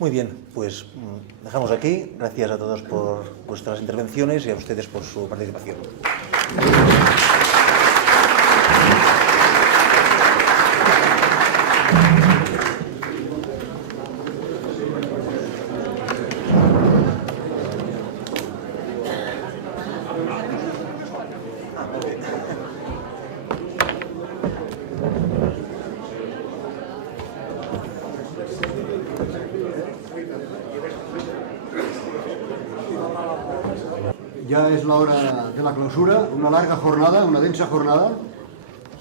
Muy bien, pues dejamos aquí. Gracias a todos por vuestras intervenciones y a ustedes por su participación. Ya es la hora de la clausura, una larga jornada, una densa jornada,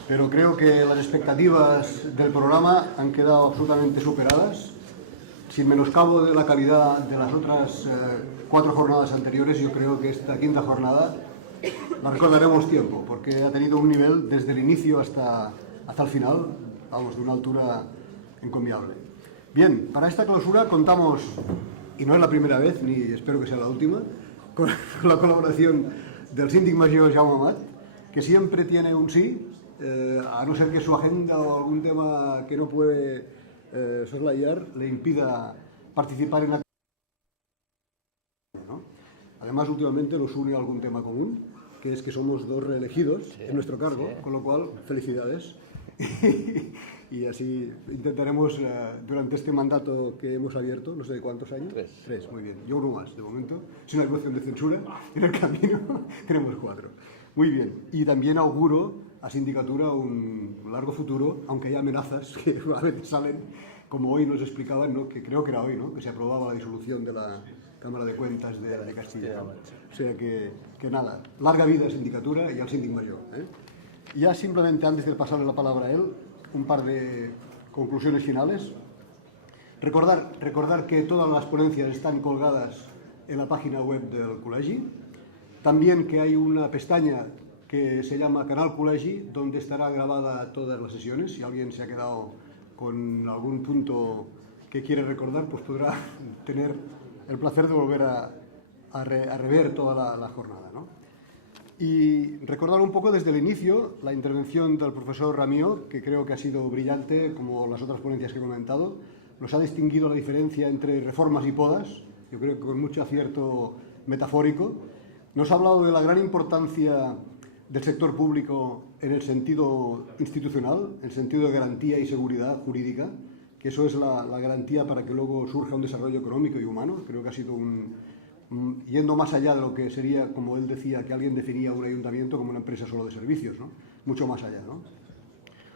pero creo que las expectativas del programa han quedado absolutamente superadas. Sin menoscabo de la calidad de las otras 4 jornadas anteriores, yo creo que esta quinta jornada la recordaremos tiempo, porque ha tenido un nivel desde el inicio hasta el final, vamos, de una altura encomiable. Bien, para esta clausura contamos, y no es la primera vez, ni espero que sea la última, con la colaboración del síndic major Jaume Amat, que siempre tiene un sí, a no ser que su agenda o algún tema que no puede soslayar le impida participar en la... ¿no? Además, últimamente nos une algún tema común, que es que somos 2 reelegidos en nuestro cargo, con lo cual, felicidades. Y así intentaremos, durante este mandato que hemos abierto, no sé de cuántos años. 3, muy bien. Yo uno más, de momento. Es una moción de censura en el camino. Tenemos 4. Muy bien. Y también auguro a Sindicatura un largo futuro, aunque hay amenazas que a veces salen, como hoy nos explicaban, ¿no? Que creo que era hoy, ¿no? Que se aprobaba la disolución de la Cámara de Cuentas de Castilla. ¿No? O sea que nada, larga vida a Sindicatura y al síndic mayor. Ya simplemente, antes de pasarle la palabra a él, un par de conclusiones finales. Recordar que todas las ponencias están colgadas en la página web del Col·legi. También que hay una pestaña que se llama Canal Col·legi, donde estará grabada todas las sesiones. Si alguien se ha quedado con algún punto que quiere recordar, pues podrá tener el placer de volver a rever toda la jornada, ¿no? Y recordar un poco desde el inicio la intervención del profesor Ramió, que creo que ha sido brillante, como las otras ponencias que he comentado. Nos ha distinguido la diferencia entre reformas y podas, yo creo que con mucho acierto metafórico. Nos ha hablado de la gran importancia del sector público en el sentido institucional, en el sentido de garantía y seguridad jurídica, que eso es la garantía para que luego surja un desarrollo económico y humano. Creo que ha sido yendo más allá de lo que sería, como él decía, que alguien definía un ayuntamiento como una empresa solo de servicios, ¿no? Mucho más allá, ¿no?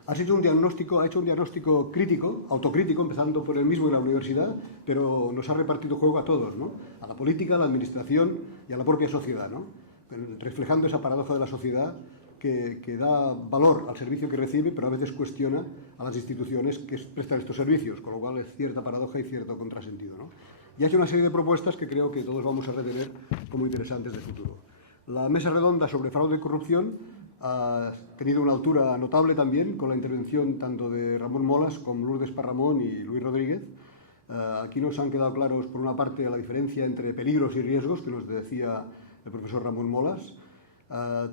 Ha hecho un diagnóstico crítico, autocrítico, empezando por él mismo y la universidad, pero nos ha repartido juego a todos, ¿no? A la política, a la administración y a la propia sociedad, ¿no? Reflejando esa paradoja de la sociedad que da valor al servicio que recibe, pero a veces cuestiona a las instituciones que prestan estos servicios, con lo cual es cierta paradoja y cierto contrasentido, ¿no? Y ha hecho una serie de propuestas que creo que todos vamos a retener como interesantes de futuro. La mesa redonda sobre fraude y corrupción ha tenido una altura notable también, con la intervención tanto de Ramón Molas como Lourdes Parramón y Luis Rodríguez. Aquí nos han quedado claros, por una parte, la diferencia entre peligros y riesgos, que nos decía el profesor Ramón Molas.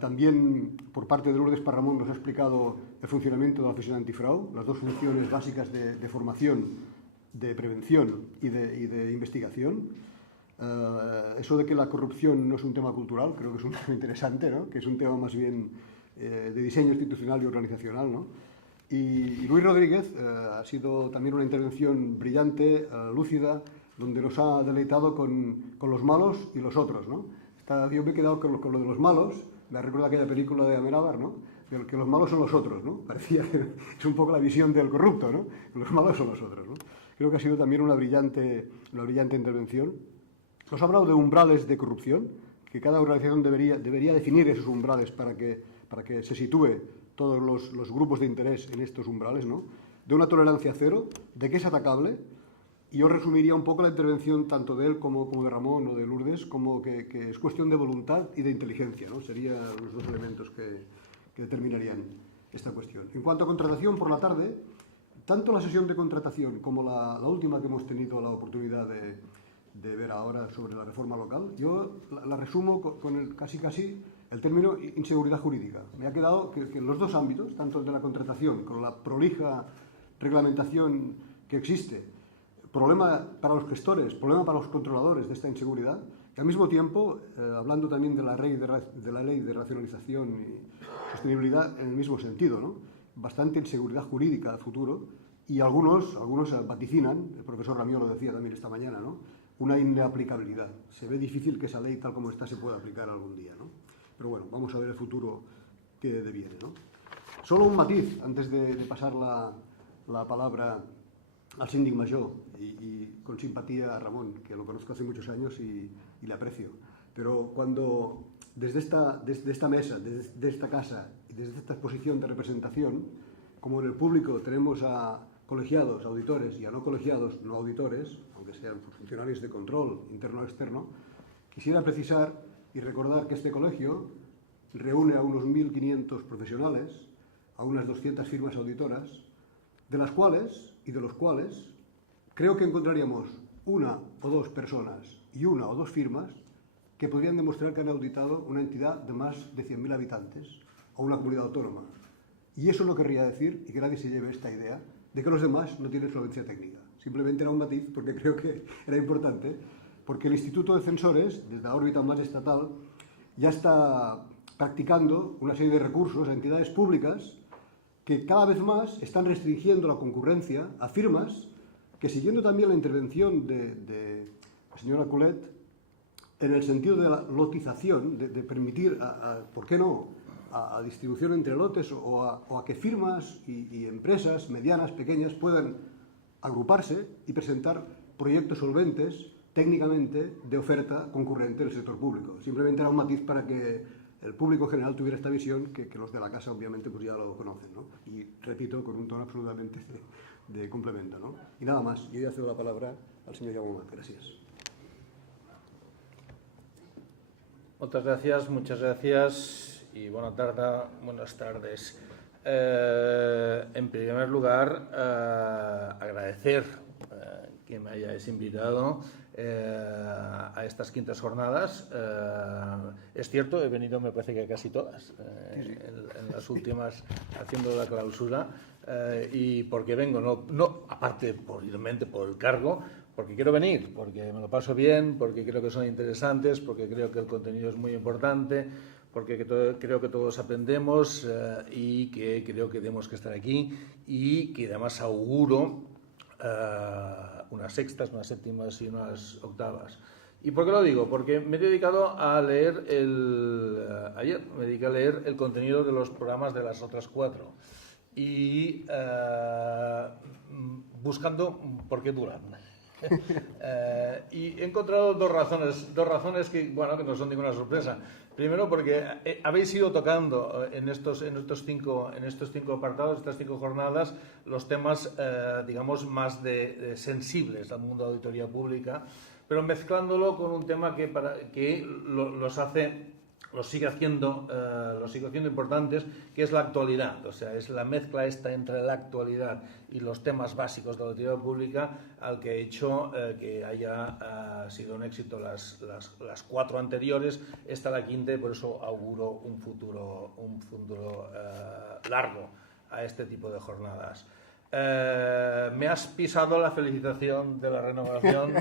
También, por parte de Lourdes Parramón, nos ha explicado el funcionamiento de la oficina antifraude, las 2 funciones básicas de formación, de prevención y de investigación. Eso de que la corrupción no es un tema cultural, creo que es un tema interesante, ¿no? Que es un tema más bien de diseño institucional y organizacional, ¿no? Y Luis Rodríguez ha sido también una intervención brillante, lúcida, donde nos ha deleitado con los malos y los otros, ¿no? Yo me he quedado con lo de los malos, me recuerda aquella película de Amenábar, ¿no? Que los malos son los otros, ¿no? Parecía que es un poco la visión del corrupto, ¿no? Los malos son los otros, ¿no? Creo que ha sido también una brillante intervención. Nos ha hablado de umbrales de corrupción, que cada organización debería definir esos umbrales para que se sitúe todos los grupos de interés en estos umbrales, ¿no? De una tolerancia cero, de que es atacable. Y yo resumiría un poco la intervención tanto de él como de Ramón o de Lourdes, como que es cuestión de voluntad y de inteligencia, ¿no? Serían los 2 elementos que determinarían esta cuestión. En cuanto a contratación, por la tarde, tanto la sesión de contratación como la última que hemos tenido la oportunidad de ver ahora sobre la reforma local, yo la resumo con casi el término inseguridad jurídica. Me ha quedado que en los 2 ámbitos, tanto el de la contratación, con la prolija reglamentación que existe, problema para los gestores, problema para los controladores de esta inseguridad, y al mismo tiempo, hablando también de la ley de racionalización y sostenibilidad en el mismo sentido, ¿no? Bastante inseguridad jurídica a futuro, y algunos vaticinan, el profesor Ramió lo decía también esta mañana, ¿no? Una inaplicabilidad. Se ve difícil que esa ley tal como está se pueda aplicar algún día, ¿no? Pero bueno, vamos a ver el futuro que deviene, ¿no? Solo un matiz antes de pasar la palabra al síndic major, y con simpatía a Ramón, que lo conozco hace muchos años y le aprecio. Pero cuando desde esta mesa, desde esta casa y desde esta exposición de representación, como en el público tenemos a colegiados, auditores, y a no colegiados, no auditores, aunque sean funcionarios de control interno o externo, quisiera precisar y recordar que este colegio reúne a unos 1.500 profesionales, a unas 200 firmas auditoras, de las cuales y de los cuales creo que encontraríamos una o dos personas y una o dos firmas que podrían demostrar que han auditado una entidad de más de 100.000 habitantes o una comunidad autónoma. Y eso no querría decir, y que nadie se lleve esta idea, de que los demás no tienen solvencia técnica. Simplemente era un matiz, porque creo que era importante, porque el Instituto de Censores, desde la órbita más estatal, ya está practicando una serie de recursos a entidades públicas que cada vez más están restringiendo la concurrencia a firmas que, siguiendo también la intervención de la señora Colet, en el sentido de la lotización, de permitir, ¿por qué no?, a distribución entre lotes o a que firmas y empresas medianas, pequeñas, puedan agruparse y presentar proyectos solventes, técnicamente, de oferta concurrente del sector público. Simplemente era un matiz para que el público general tuviera esta visión, que los de la casa obviamente pues ya lo conocen, ¿no? Y repito, con un tono absolutamente de complemento, ¿no? Y nada más, yo ya cedo la palabra al señor Jaume. Gracias. Muchas gracias y buenas tardes. En primer lugar, agradecer que me hayáis invitado a estas quintas jornadas. Es cierto, he venido, me parece que casi todas, en las últimas, haciendo la clausura, y porque vengo, no aparte obviamente por el cargo, porque quiero venir, porque me lo paso bien, porque creo que son interesantes, porque creo que el contenido es muy importante, porque creo que todos aprendemos, y que creo que tenemos que estar aquí, y que además auguro unas sextas, unas séptimas y unas octavas. ¿Y por qué lo digo? Porque me he dedicado a leer ayer me dediqué a leer el contenido de los programas de las otras cuatro y buscando por qué duran. Y he encontrado dos razones que, bueno, que no son ninguna sorpresa. Primero, porque habéis ido tocando en estos cinco apartados, estas 5 jornadas, los temas, digamos, más sensibles al mundo de la auditoría pública, pero mezclándolo con un tema que los sigue haciendo importantes, que es la actualidad. O sea, es la mezcla esta entre la actualidad y los temas básicos de la auditoría pública al que ha hecho que haya sido un éxito las 4 anteriores, esta la quinta, y por eso auguro un futuro largo a este tipo de jornadas. Me has pisado la felicitación de la renovación.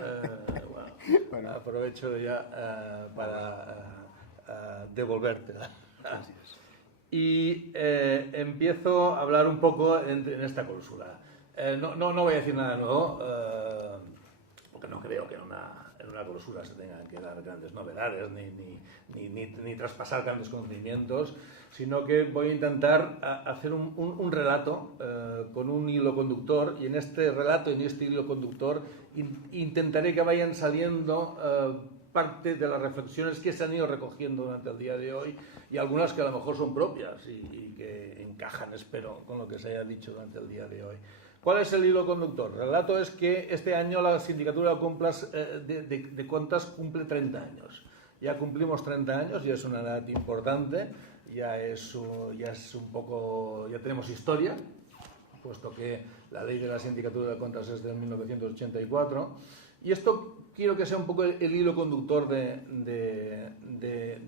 Bueno, aprovecho ya para devolvértela. Gracias. Y empiezo a hablar un poco en esta clausura. No voy a decir nada nuevo, porque no creo que en una clausura se tengan que dar grandes novedades ni traspasar grandes conocimientos, sino que voy a intentar hacer un relato con un hilo conductor, y en este relato y en este hilo conductor intentaré que vayan saliendo parte de las reflexiones que se han ido recogiendo durante el día de hoy, y algunas que a lo mejor son propias y que encajan, espero, con lo que se haya dicho durante el día de hoy. ¿Cuál es el hilo conductor? El relato es que este año la Sindicatura de Cuentas cumple 30 años. Ya cumplimos 30 años, ya es una edad importante, ya tenemos historia, puesto que la ley de la Sindicatura de Cuentas es del 1984, y esto quiero que sea un poco el hilo conductor de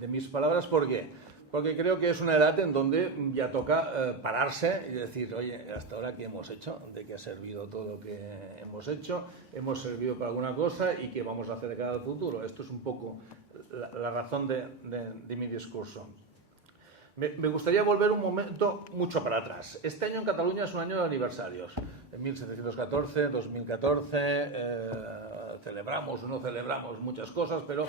mis palabras. ¿Por qué? porque creo que es una edad en donde ya toca pararse y decir, oye, hasta ahora qué hemos hecho, de qué ha servido todo lo que hemos hecho, hemos servido para alguna cosa y qué vamos a hacer de cara al futuro. Esto es un poco la razón de mi discurso. Me gustaría volver un momento mucho para atrás. Este año en Cataluña es un año de aniversarios. En 1714, 2014, celebramos o no celebramos muchas cosas, pero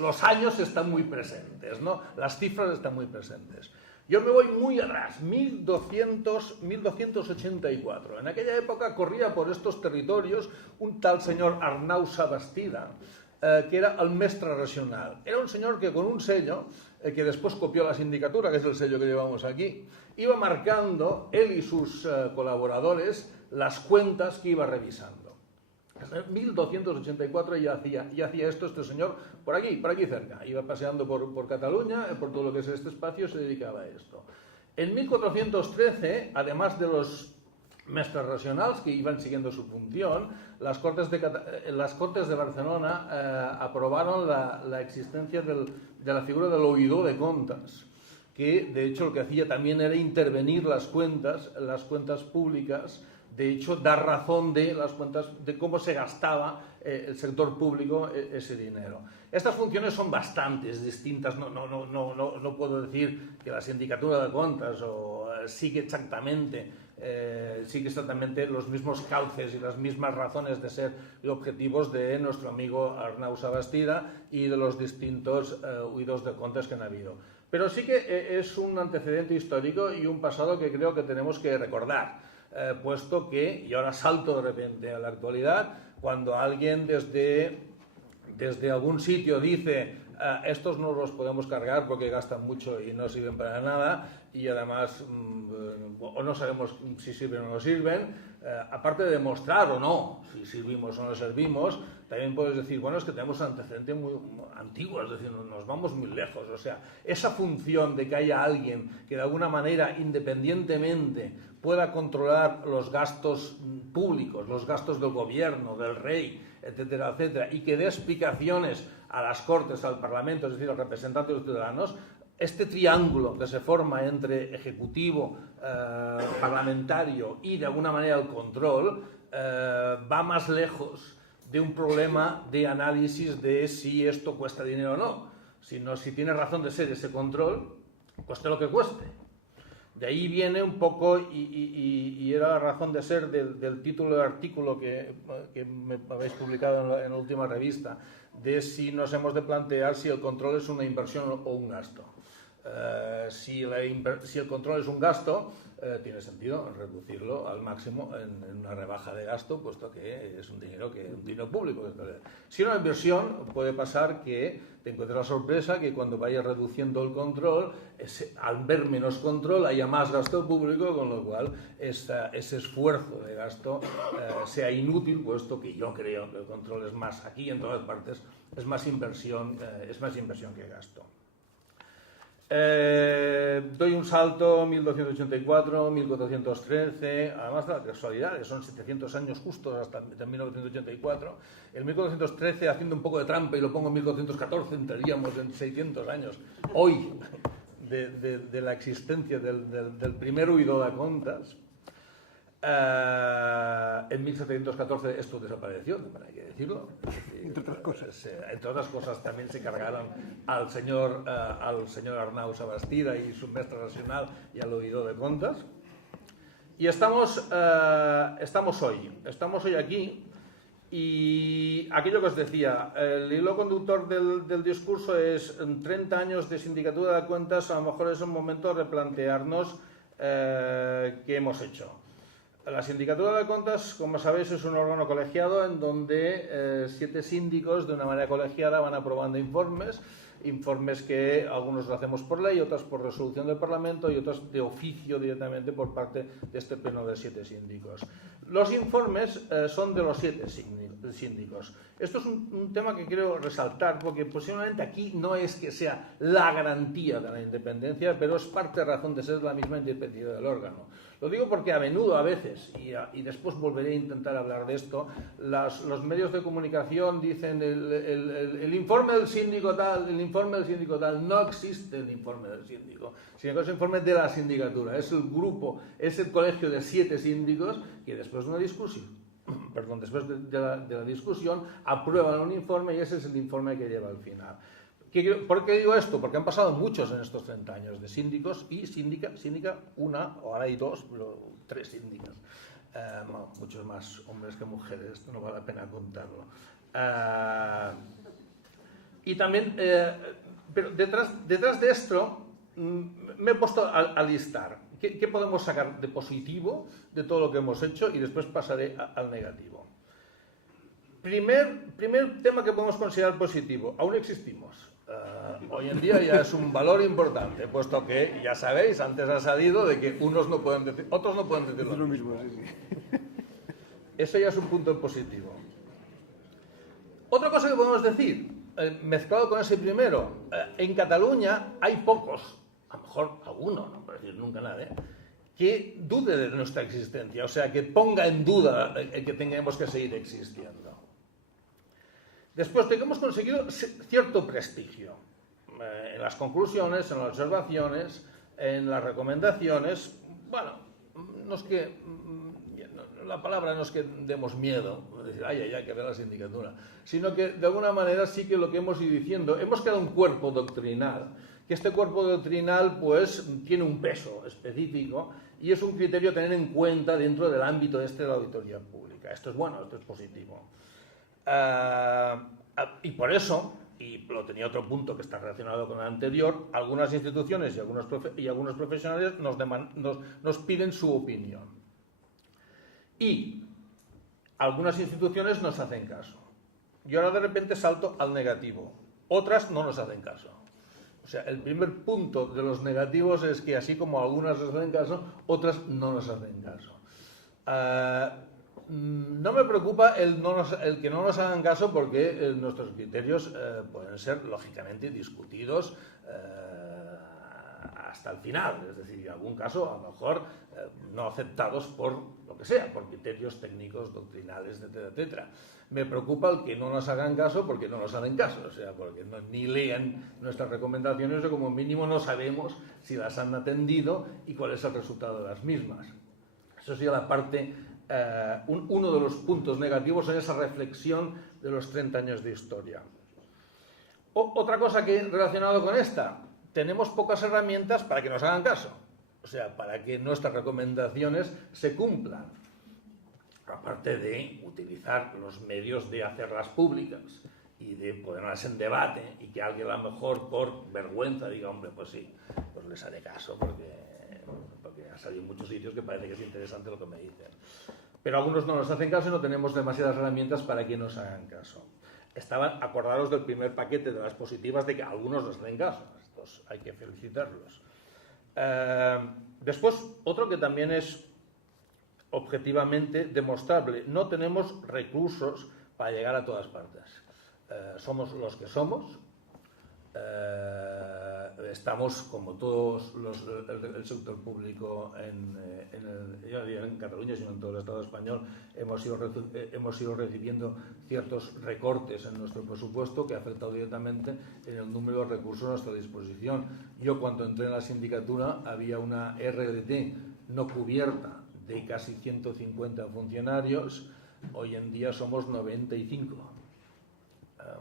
los años están muy presentes, ¿no? Las cifras están muy presentes. Yo me voy muy atrás, 1284. En aquella época corría por estos territorios un tal señor Arnau Sabastida, que era el mestre regional. Era un señor que con un sello, que después copió la sindicatura, que es el sello que llevamos aquí, iba marcando, él y sus colaboradores, las cuentas que iba revisando. En 1284 ya hacía esto este señor por aquí cerca. Iba paseando por Cataluña, por todo lo que es este espacio, se dedicaba a esto. En 1413, además de los mestres regionals que iban siguiendo su función, las Cortes de Barcelona aprobaron la existencia de la figura del oidor de comptes, que de hecho lo que hacía también era intervenir las cuentas públicas, de hecho dar razón de las cuentas, de cómo se gastaba el sector público ese dinero. Estas funciones son bastantes distintas, no puedo decir que la sindicatura de cuentas sigue exactamente los mismos cauces y las mismas razones de ser y objetivos de nuestro amigo Arnau Sabastida y de los distintos oidors de comptes que han habido. Pero sí que es un antecedente histórico y un pasado que creo que tenemos que recordar, puesto que, y ahora salto de repente a la actualidad, cuando alguien desde algún sitio dice estos no los podemos cargar porque gastan mucho y no sirven para nada, y además o no sabemos si sirven o no sirven, aparte de demostrar o no si servimos o no servimos, también puedes decir, bueno, es que tenemos antecedentes muy antiguos, es decir, nos vamos muy lejos. O sea, esa función de que haya alguien que de alguna manera independientemente pueda controlar los gastos públicos, los gastos del gobierno, del rey, etcétera, etcétera, y que dé explicaciones a las Cortes, al Parlamento, es decir, al representante de los ciudadanos, este triángulo que se forma entre ejecutivo, parlamentario y de alguna manera el control, va más lejos de un problema de análisis de si esto cuesta dinero o no, sino si tiene razón de ser ese control, cueste lo que cueste. De ahí viene un poco, y era la razón de ser del título del artículo que me habéis publicado en la última revista, de si nos hemos de plantear si el control es una inversión o un gasto. Si el control es un gasto, tiene sentido reducirlo al máximo en una rebaja de gasto, puesto que es un dinero público. Si una inversión, puede pasar que te encuentres la sorpresa que cuando vayas reduciendo el control, al ver menos control haya más gasto público, con lo cual ese esfuerzo de gasto sea inútil, puesto que yo creo que el control es más, aquí en todas partes, es más inversión que gasto. Doy un salto, 1284, 1413, además de la casualidad, que son 700 años justos hasta 1984. En 1413, haciendo un poco de trampa y lo pongo en 1414, entraríamos en 600 años hoy de la existencia del primer oidor de comptes. En 1714 esto desapareció, no hay que decirlo. Entre otras cosas. Entre otras cosas también se cargaron al señor Arnau Sabastida y su mestre regional y al oidor de comptes. Y estamos hoy aquí, y aquello que os decía, el hilo conductor del discurso es 30 años de sindicatura de cuentas. A lo mejor es un momento de replantearnos qué hemos hecho. La sindicatura de cuentas, como sabéis, es un órgano colegiado en donde 7 síndicos de una manera colegiada van aprobando informes que algunos lo hacemos por ley, otros por resolución del Parlamento y otros de oficio directamente por parte de este pleno de 7 síndicos. Los informes son de los 7 síndicos. Esto es un tema que quiero resaltar, porque posiblemente aquí no es que sea la garantía de la independencia, pero es parte de razón de ser la misma independencia del órgano. Lo digo porque a menudo, a veces, y después volveré a intentar hablar de esto, los medios de comunicación dicen el informe del síndico tal, el informe del síndico tal. No existe el informe del síndico, sino que es el informe de la sindicatura. Es el grupo, es el colegio de 7 síndicos que después de una discusión, después de la discusión, aprueban un informe y ese es el informe que lleva al final. ¿Por qué digo esto? Porque han pasado muchos en estos 30 años de síndicos y síndica una, o ahora hay 2, pero 3 síndicas. Bueno, muchos más hombres que mujeres, esto no vale la pena contarlo. Y también, pero detrás de esto, me he puesto a listar qué podemos sacar de positivo de todo lo que hemos hecho y después pasaré al negativo. Primer tema que podemos considerar positivo, aún existimos. Hoy en día ya es un valor importante, puesto que, ya sabéis, antes ha salido de que unos no pueden decir, otros no pueden decir lo mismo. Eso ya es un punto positivo. Otra cosa que podemos decir, mezclado con ese primero, en Cataluña hay pocos, a lo mejor alguno, no puedo decir nunca nadie, que dude de nuestra existencia, o sea, que ponga en duda que tengamos que seguir existiendo. Después de que hemos conseguido cierto prestigio en las conclusiones, en las observaciones, en las recomendaciones, bueno, no es que, la palabra no es que demos miedo, decir, ay, que ver la sindicatura, sino que de alguna manera sí que lo que hemos ido diciendo, hemos creado un cuerpo doctrinal, que este cuerpo doctrinal pues tiene un peso específico y es un criterio a tener en cuenta dentro del ámbito de la auditoría pública. Esto es bueno, esto es positivo. Y por eso, y lo tenía otro punto que está relacionado con el anterior, algunas instituciones y algunos profesionales nos piden su opinión. Y algunas instituciones nos hacen caso. Y ahora de repente salto al negativo. Otras no nos hacen caso. O sea, el primer punto de los negativos es que así como algunas nos hacen caso, otras no nos hacen caso. No me preocupa el que no nos hagan caso porque nuestros criterios pueden ser lógicamente discutidos hasta el final, es decir, en algún caso a lo mejor no aceptados por lo que sea, por criterios técnicos, doctrinales, etcétera, etcétera. Me preocupa el que no nos hagan caso porque no nos hacen caso, o sea, porque ni leen nuestras recomendaciones o como mínimo no sabemos si las han atendido y cuál es el resultado de las mismas. Eso sería la parte, uno de los puntos negativos en esa reflexión de los 30 años de historia. Otra cosa que relacionado con esta, tenemos pocas herramientas para que nos hagan caso, o sea, para que nuestras recomendaciones se cumplan, aparte de utilizar los medios de hacerlas públicas y de ponerlas en debate y que alguien a lo mejor por vergüenza diga, hombre, pues sí, pues les haré caso porque ha salido en muchos sitios que parece que es interesante lo que me dicen. Pero algunos no nos hacen caso y no tenemos demasiadas herramientas para que nos hagan caso. Estaban acordados del primer paquete de las positivas de que algunos nos hacen caso. Estos hay que felicitarlos. Después, otro que también es objetivamente demostrable. No tenemos recursos para llegar a todas partes. Somos los que somos. Estamos, como todos el sector público en Cataluña, sino en todo el Estado español, hemos ido recibiendo ciertos recortes en nuestro presupuesto que ha afectado directamente en el número de recursos a nuestra disposición. Yo, cuando entré en la sindicatura, había una RLT no cubierta de casi 150 funcionarios. Hoy en día somos 95.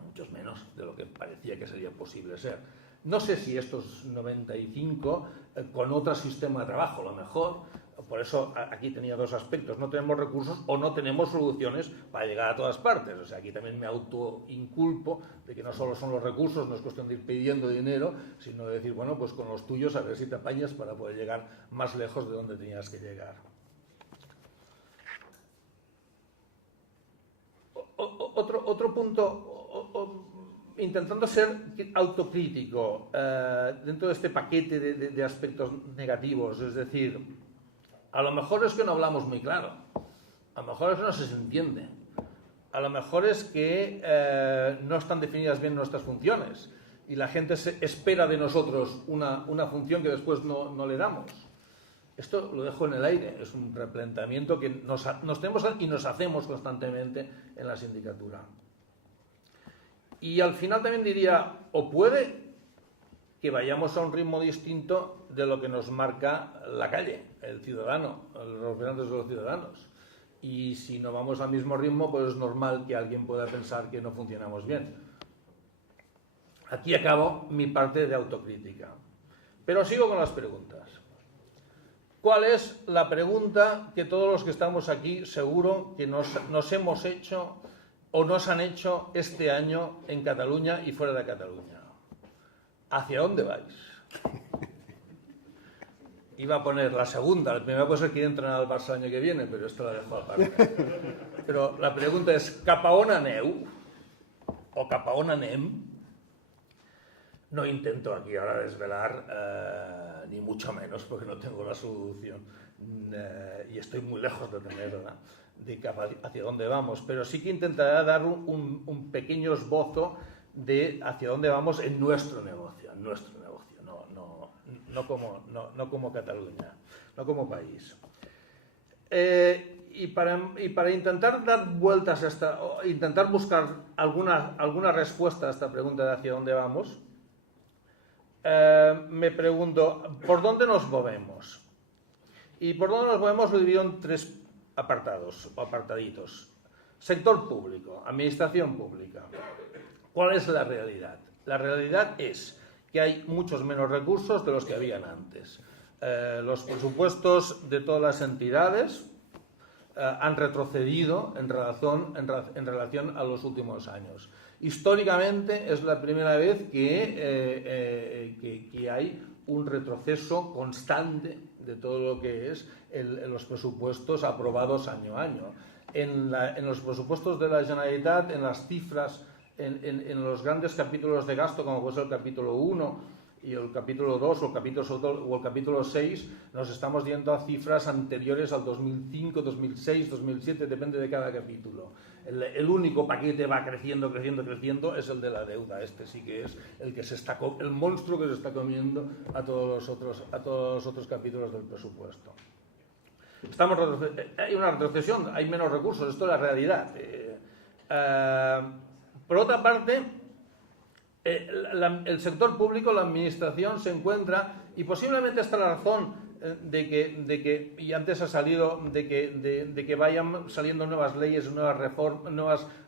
Muchos menos de lo que parecía que sería posible ser. No sé si estos 95 con otro sistema de trabajo, a lo mejor, por eso aquí tenía dos aspectos, no tenemos recursos o no tenemos soluciones para llegar a todas partes. O sea, aquí también me autoinculpo de que no solo son los recursos, no es cuestión de ir pidiendo dinero, sino de decir, bueno, pues con los tuyos a ver si te apañas para poder llegar más lejos de donde tenías que llegar. Otro punto, intentando ser autocrítico dentro de este paquete de aspectos negativos, es decir, a lo mejor es que no hablamos muy claro, a lo mejor es que no se entiende, a lo mejor es que no están definidas bien nuestras funciones y la gente espera de nosotros una función que después no le damos. Esto lo dejo en el aire, es un replanteamiento que nos tenemos y nos hacemos constantemente en la sindicatura. Y al final también diría, o puede que vayamos a un ritmo distinto de lo que nos marca la calle, el ciudadano, los representantes de los ciudadanos. Y si no vamos al mismo ritmo, pues es normal que alguien pueda pensar que no funcionamos bien. Aquí acabo mi parte de autocrítica. Pero sigo con las preguntas. ¿Cuál es la pregunta que todos los que estamos aquí seguro que nos hemos hecho o nos han hecho este año en Cataluña y fuera de Cataluña? ¿Hacia dónde vais? Iba a poner la segunda, la primera puede ser que entrenar al Barça el año que viene, pero esto la dejo aparte. Pero la pregunta es, ¿cap a on aneu? ¿O cap a on anem? No intento aquí ahora desvelar, ni mucho menos, porque no tengo la solución, y estoy muy lejos de tenerla, de hacia dónde vamos, pero sí que intentaré dar un pequeño esbozo de hacia dónde vamos en nuestro negocio, no como Cataluña, no como país. Y para intentar dar vueltas intentar buscar alguna respuesta a esta pregunta de hacia dónde vamos, me pregunto, ¿por dónde nos movemos? Y por dónde nos movemos lo divido en tres apartados o apartaditos. Sector público, administración pública. ¿Cuál es la realidad? La realidad es que hay muchos menos recursos de los que habían antes. Los presupuestos de todas las entidades han retrocedido en relación a los últimos años. Históricamente es la primera vez que hay un retroceso constante de todo lo que es los presupuestos aprobados año a año. En los presupuestos de la Generalitat, en las cifras, en los grandes capítulos de gasto, como puede ser el capítulo 1 y el capítulo 2 o el capítulo 6, nos estamos yendo a cifras anteriores al 2005, 2006, 2007, depende de cada capítulo. El único paquete va creciendo es el de la deuda. Este sí que es el monstruo que se está comiendo a todos los otros capítulos del presupuesto. Hay una retrocesión, hay menos recursos, esto es la realidad. Por otra parte, el sector público, la administración, se encuentra, y posiblemente está la razón de que y antes ha salido, de que vayan saliendo nuevas leyes, nuevas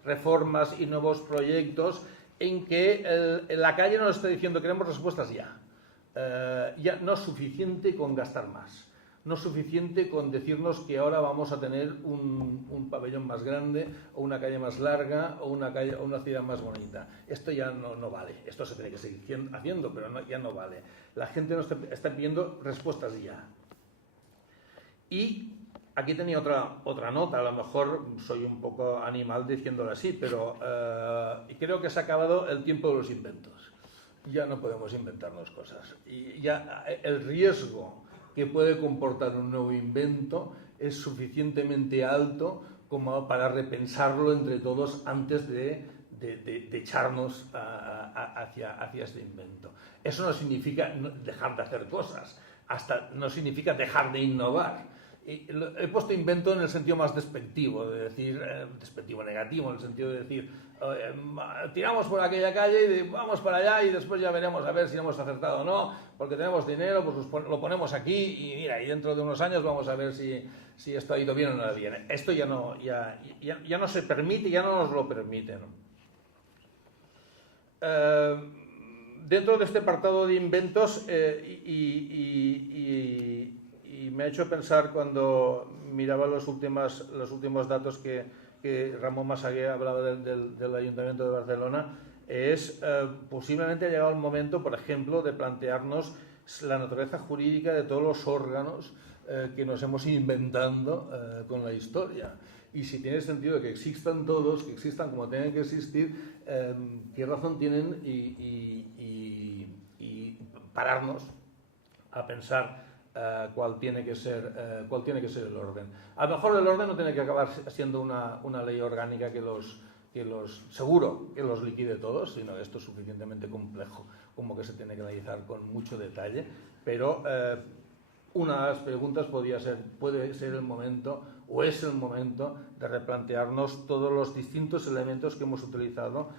reformas y nuevos proyectos, en que la calle nos está diciendo queremos respuestas ya. Ya no es suficiente con gastar más. No es suficiente con decirnos que ahora vamos a tener un pabellón más grande, o una calle más larga, o una ciudad más bonita. Esto ya no vale. Esto se tiene que seguir haciendo, pero ya no vale. La gente nos está pidiendo respuestas ya. Y aquí tenía otra nota. A lo mejor soy un poco animal diciéndolo así, pero creo que se ha acabado el tiempo de los inventos. Ya no podemos inventarnos cosas. Y ya el riesgo que puede comportar un nuevo invento es suficientemente alto como para repensarlo entre todos antes de echarnos hacia este invento. Eso no significa dejar de hacer cosas, no significa dejar de innovar. He puesto invento en el sentido más despectivo, de decir, despectivo negativo, en el sentido de decir, tiramos por aquella calle y vamos para allá y después ya veremos a ver si hemos acertado o no, porque tenemos dinero, pues lo ponemos aquí y mira, y dentro de unos años vamos a ver si esto ha ido bien o no ha ido bien. Esto ya no se permite, ya no nos lo permiten. Dentro de este apartado de inventos y me ha hecho pensar cuando miraba los últimos datos que Ramón Massagué hablaba del Ayuntamiento de Barcelona, posiblemente ha llegado el momento, por ejemplo, de plantearnos la naturaleza jurídica de todos los órganos que nos hemos ido inventando con la historia. Y si tiene sentido que existan todos, que existan como tienen que existir, ¿qué razón tienen y pararnos a pensar cuál tiene que ser el orden? A lo mejor el orden no tiene que acabar siendo una ley orgánica que los seguro que los liquide todos, sino esto es suficientemente complejo como que se tiene que analizar con mucho detalle, pero una de las preguntas puede ser el momento, o es el momento, de replantearnos todos los distintos elementos que hemos utilizado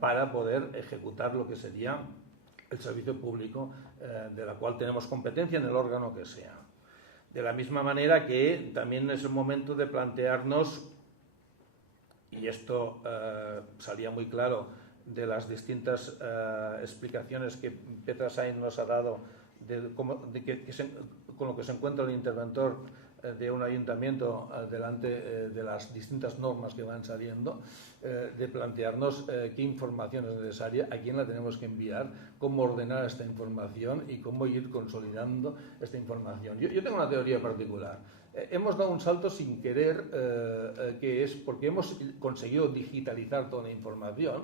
para poder ejecutar lo que sería el servicio público de la cual tenemos competencia en el órgano que sea. De la misma manera que también es el momento de plantearnos, y esto salía muy claro de las distintas explicaciones que Petra Sainz nos ha dado con lo que se encuentra el interventor de un ayuntamiento delante de las distintas normas que van saliendo, de plantearnos qué información es necesaria, a quién la tenemos que enviar, cómo ordenar esta información y cómo ir consolidando esta información. Yo tengo una teoría particular. Hemos dado un salto sin querer, que es porque hemos conseguido digitalizar toda la información.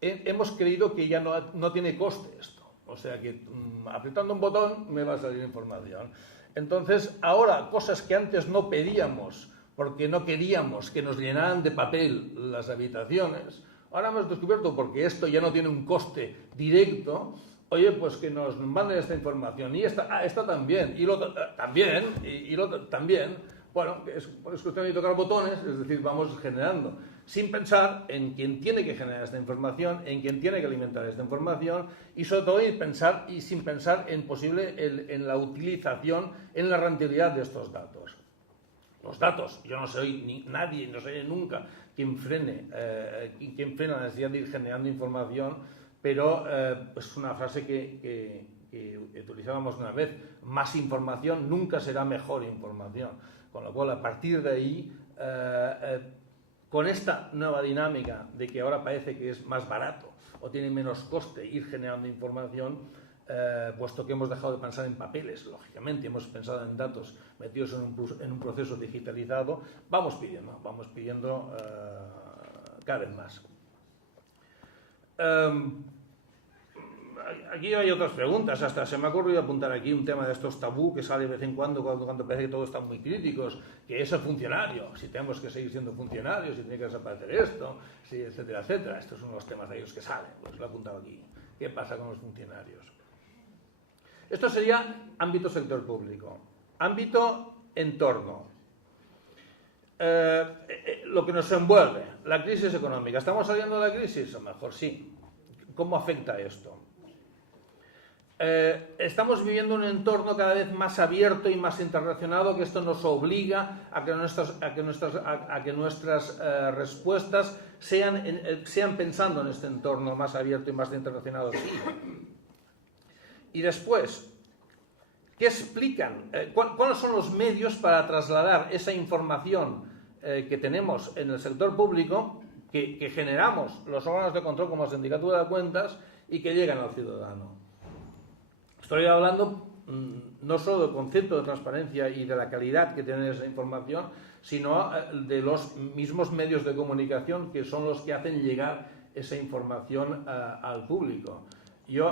Hemos creído que ya no tiene coste esto. O sea que apretando un botón me va a salir información. Entonces, ahora, cosas que antes no pedíamos porque no queríamos que nos llenaran de papel las habitaciones, ahora hemos descubierto, porque esto ya no tiene un coste directo, oye, pues que nos manden esta información. Y esta también, y lo otro también, y lo otro también. Bueno, es cuestión de tocar botones, es decir, vamos generando, sin pensar en quién tiene que generar esta información, en quién tiene que alimentar esta información, y sobre todo sin pensar en la utilización, en la rentabilidad de estos datos. Los datos, yo no soy nadie, no soy nunca quien frene la necesidad de ir generando información, pero es una frase que utilizábamos una vez: más información nunca será mejor información. Con lo cual, a partir de ahí, con esta nueva dinámica de que ahora parece que es más barato o tiene menos coste ir generando información, puesto que hemos dejado de pensar en papeles, lógicamente, hemos pensado en datos metidos en un proceso digitalizado, vamos pidiendo cada vez más. Aquí hay otras preguntas, hasta se me ha ocurrido apuntar aquí un tema de estos tabú que sale de vez en cuando parece que todos están muy críticos, que es el funcionario, si tenemos que seguir siendo funcionarios, si tiene que desaparecer esto, si, etcétera, etcétera. Estos son los temas de ellos que salen, pues lo he apuntado aquí. ¿Qué pasa con los funcionarios? Esto sería ámbito sector público. Ámbito entorno. Lo que nos envuelve, la crisis económica. ¿Estamos saliendo de la crisis? A lo mejor sí. ¿Cómo afecta esto? Estamos viviendo un entorno cada vez más abierto y más interrelacionado, que esto nos obliga a que nuestras respuestas sean pensando en este entorno más abierto y más interrelacionado. Sí. Y después, ¿qué explican? ¿Cuáles son los medios para trasladar esa información que tenemos en el sector público, que generamos los órganos de control como la Sindicatura de Cuentas y que llegan al ciudadano? Estoy hablando no solo del concepto de transparencia y de la calidad que tiene esa información, sino de los mismos medios de comunicación que son los que hacen llegar esa información al público. Yo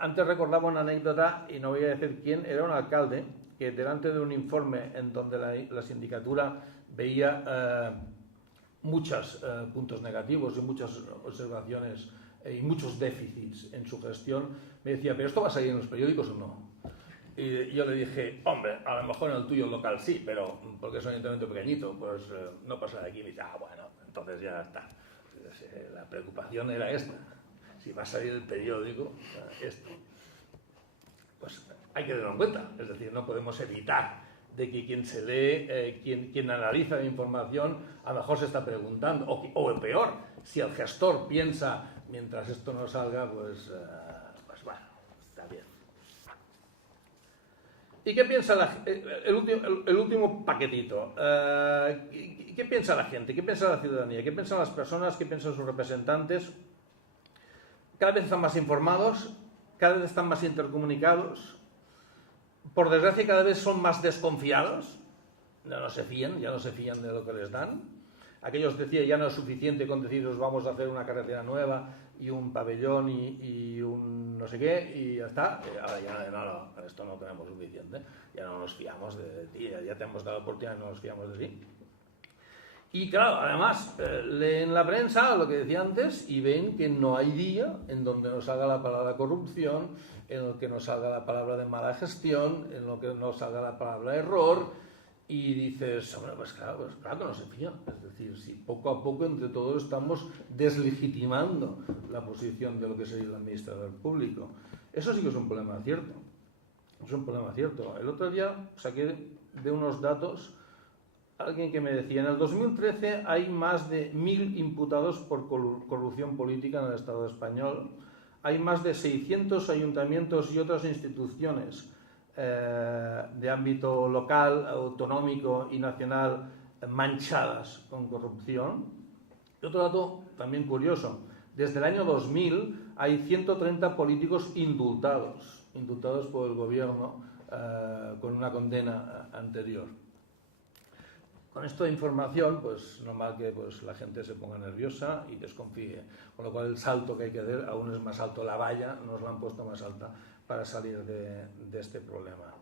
antes recordaba una anécdota, y no voy a decir quién, era un alcalde que delante de un informe en donde la sindicatura veía muchos puntos negativos y muchas observaciones y muchos déficits en su gestión, me decía: ¿pero esto va a salir en los periódicos o no? Y yo le dije: hombre, a lo mejor en el tuyo local sí, pero porque es un ayuntamiento pequeñito, pues no pasa de aquí. Y me dice: bueno, entonces ya está. Entonces, la preocupación era esta: si va a salir el periódico, esto. Pues hay que tenerlo en cuenta, es decir, no podemos evitar de que quien se lee, quien analiza la información, a lo mejor se está preguntando, o peor, si el gestor piensa, mientras esto no salga, pues bueno, está bien. ¿Y qué piensa el último paquetito? ¿Qué piensa la gente? ¿Qué piensa la ciudadanía? ¿Qué piensan las personas? ¿Qué piensan sus representantes? Cada vez están más informados, cada vez están más intercomunicados. Por desgracia, cada vez son más desconfiados. Ya no se fían de lo que les dan. Aquellos decían: ya no es suficiente con deciros vamos a hacer una carretera nueva y un pabellón y un no sé qué, y ya está. Ahora ya no, esto no tenemos suficiente. Ya no nos fiamos de ti, ya te hemos dado oportunidad y no nos fiamos de ti. Y claro, además, leen la prensa, lo que decía antes, y ven que no hay día en donde no salga la palabra corrupción, en el que no salga la palabra de mala gestión, en el que no salga la palabra error, y dices, hombre, pues claro que no se fían. Es decir, si poco a poco entre todos estamos deslegitimando la posición de lo que sería el administrador público. Eso sí que es un problema cierto. Es un problema cierto. El otro día saqué de unos datos alguien que me decía, en el 2013 hay más de 1.000 imputados por corrupción política en el Estado español. Hay más de 600 ayuntamientos y otras instituciones de ámbito local, autonómico y nacional manchadas con corrupción. Y otro dato también curioso, desde el año 2000 hay 130 políticos indultados por el gobierno con una condena anterior. Con esta de información, pues normal que pues, la gente se ponga nerviosa y desconfíe, con lo cual el salto que hay que hacer aún es más alto. La valla nos la han puesto más alta para salir de este problema.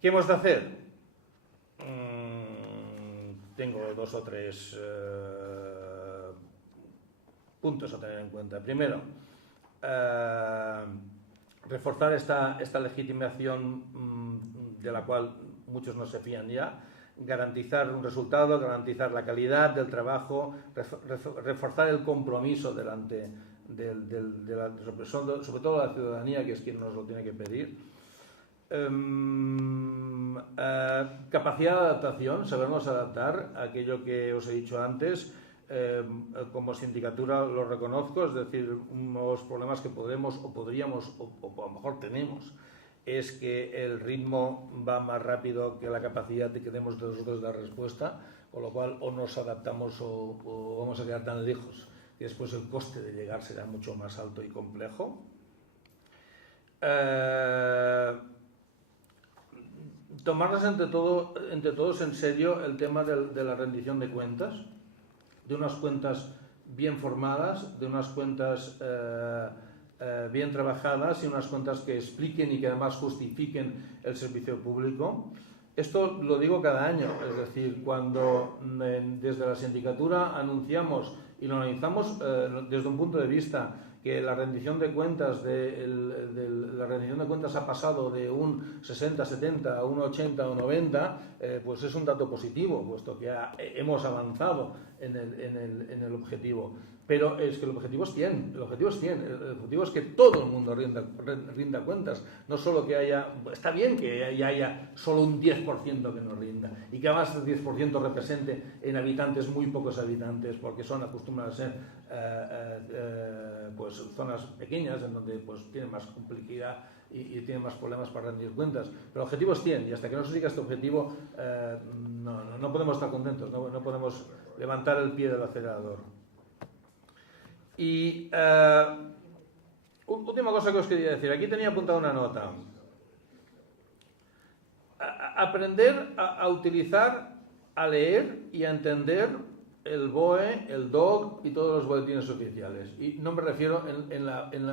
¿Qué hemos de hacer? Tengo 2 o 3 puntos a tener en cuenta. Primero, reforzar esta legitimación de la cual muchos no se fían ya, garantizar un resultado, garantizar la calidad del trabajo, reforzar el compromiso delante sobre todo la ciudadanía, que es quien nos lo tiene que pedir. Capacidad de adaptación, sabernos adaptar a aquello que os he dicho antes. Como sindicatura lo reconozco, es decir, uno de los problemas que podemos o podríamos o a lo mejor tenemos es que el ritmo va más rápido que la capacidad que tenemos de nosotros de dar respuesta, con lo cual o nos adaptamos o vamos a quedar tan lejos que después el coste de llegar será mucho más alto y complejo. Tomarnos entre todos en serio el tema de la rendición de cuentas, de unas cuentas bien formadas, de unas cuentas bien trabajadas y unas cuentas que expliquen y que además justifiquen el servicio público. Esto lo digo cada año, es decir, cuando desde la sindicatura anunciamos y lo analizamos desde un punto de vista que la rendición de cuentas ha pasado de un 60-70 a un 80 o 90, pues es un dato positivo, puesto que hemos avanzado en el objetivo. Pero es que el objetivo es 100, el objetivo es que todo el mundo rinda cuentas, no solo que haya, está bien que haya solo un 10% que no rinda, y que además el 10% represente en habitantes muy pocos habitantes, porque son acostumbrados a ser pues zonas pequeñas en donde pues tienen más complejidad y tienen más problemas para rendir cuentas. Pero el objetivo es 100, y hasta que no se diga este objetivo no podemos estar contentos, no podemos levantar el pie del acelerador. Y última cosa que os quería decir, aquí tenía apuntada una nota. Aprender a utilizar, a leer y a entender el BOE, el DOC y todos los boletines oficiales. Y no me refiero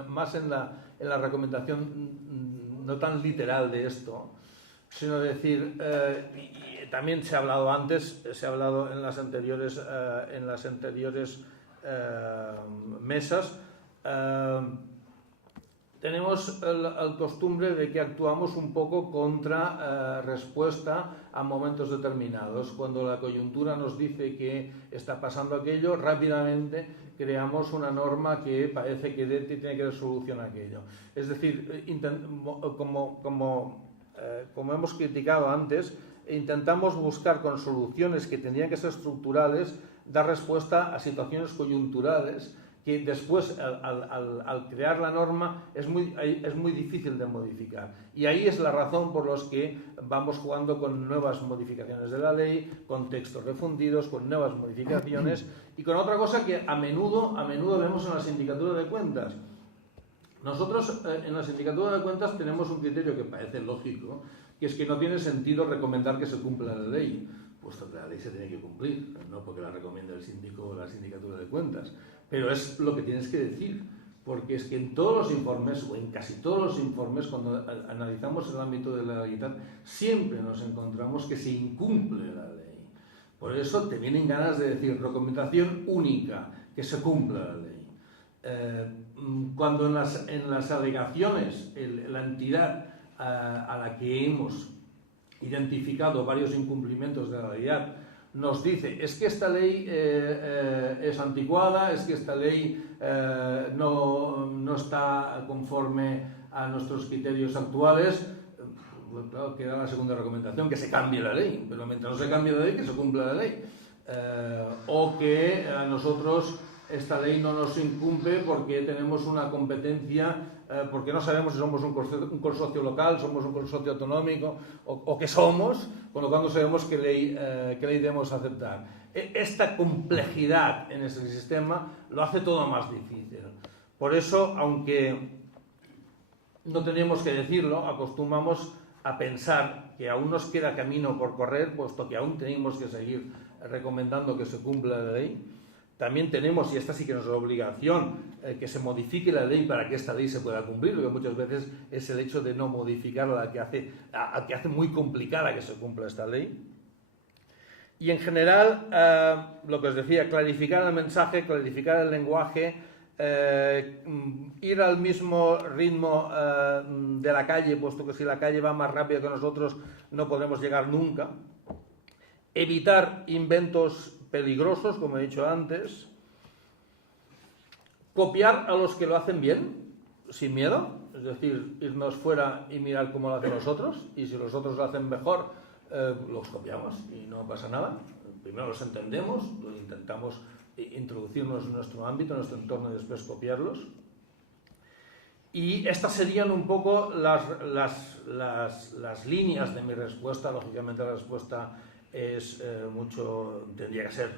más en la recomendación no tan literal de esto, sino decir, y también se ha hablado antes, se ha hablado en las anteriores mesas, tenemos el costumbre de que actuamos un poco contra respuesta a momentos determinados. Cuando la coyuntura nos dice que está pasando aquello, rápidamente creamos una norma que parece que tiene que dar solución a aquello. Es decir, como hemos criticado antes, intentamos buscar con soluciones que tendrían que ser estructurales, dar respuesta a situaciones coyunturales que después, al crear la norma, es muy difícil de modificar. Y ahí es la razón por la que vamos jugando con nuevas modificaciones de la ley, con textos refundidos, con nuevas modificaciones y con otra cosa que a menudo vemos en la sindicatura de cuentas. Nosotros en la sindicatura de cuentas tenemos un criterio que parece lógico, que es que no tiene sentido recomendar que se cumpla la ley, puesto que la ley se tiene que cumplir, no porque la recomiende el síndico o la sindicatura de cuentas, pero es lo que tienes que decir, porque es que en todos los informes, o en casi todos los informes, cuando analizamos el ámbito de la legalidad, siempre nos encontramos que se incumple la ley. Por eso te vienen ganas de decir recomendación única, que se cumpla la ley. Cuando en las alegaciones la entidad a la que hemos identificado varios incumplimientos de la realidad nos dice es que esta ley es anticuada, es que esta ley no está conforme a nuestros criterios actuales, pues claro, queda la segunda recomendación, que se cambie la ley, pero mientras no se cambie la ley, que se cumpla la ley. O que a nosotros esta ley no nos incumbe porque tenemos una competencia, porque no sabemos si somos un consorcio local, somos un consorcio autonómico o qué somos, con lo cual no sabemos qué ley debemos aceptar. Esta complejidad en ese sistema lo hace todo más difícil. Por eso, aunque no tenemos que decirlo, acostumbramos a pensar que aún nos queda camino por correr, puesto que aún tenemos que seguir recomendando que se cumpla la ley. También tenemos, y esta sí que no es obligación, que se modifique la ley para que esta ley se pueda cumplir, lo que muchas veces es el hecho de no modificarla que hace muy complicada que se cumpla esta ley. Y en general, lo que os decía, clarificar el mensaje, clarificar el lenguaje, ir al mismo ritmo de la calle, puesto que si la calle va más rápido que nosotros no podremos llegar nunca. Evitar inventos peligrosos, como he dicho antes. Copiar a los que lo hacen bien, sin miedo, es decir, irnos fuera y mirar cómo lo hacen los otros, y si los otros lo hacen mejor, los copiamos y no pasa nada. Primero los entendemos, los intentamos introducirnos en nuestro ámbito, en nuestro entorno y después copiarlos. Y estas serían un poco las líneas de mi respuesta. Lógicamente la respuesta es tendría que ser,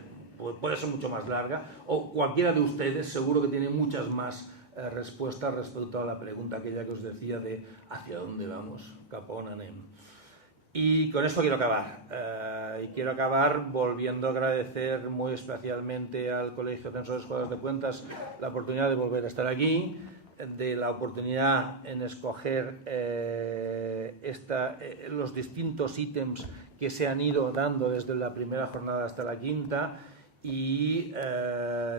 puede ser mucho más larga, o cualquiera de ustedes seguro que tiene muchas más respuestas respecto a la pregunta aquella que os decía de ¿hacia dónde vamos? Cap on anem? Y con esto quiero acabar. Y quiero acabar volviendo a agradecer muy especialmente al Colegio de Censores Jueces de Cuentas la oportunidad de volver a estar aquí, de la oportunidad en escoger los distintos ítems que se han ido dando desde la primera jornada hasta la quinta, y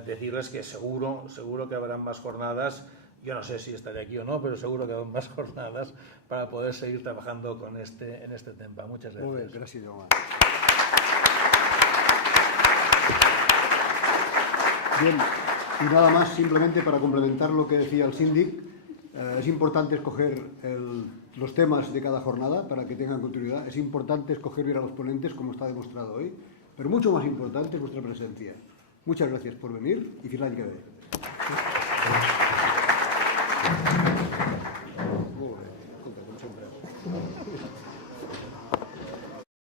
decirles que seguro que habrán más jornadas. Yo no sé si estaré aquí o no, pero seguro que habrá más jornadas para poder seguir trabajando en este tema. Muchas gracias. Muy bien, gracias, Jaume. Bien, y nada más, simplemente para complementar lo que decía el síndic, es importante escoger los temas de cada jornada para que tengan continuidad. Es importante escoger bien a los ponentes, como está demostrado hoy, pero mucho más importante es vuestra presencia. Muchas gracias por venir y fins l'any que ve.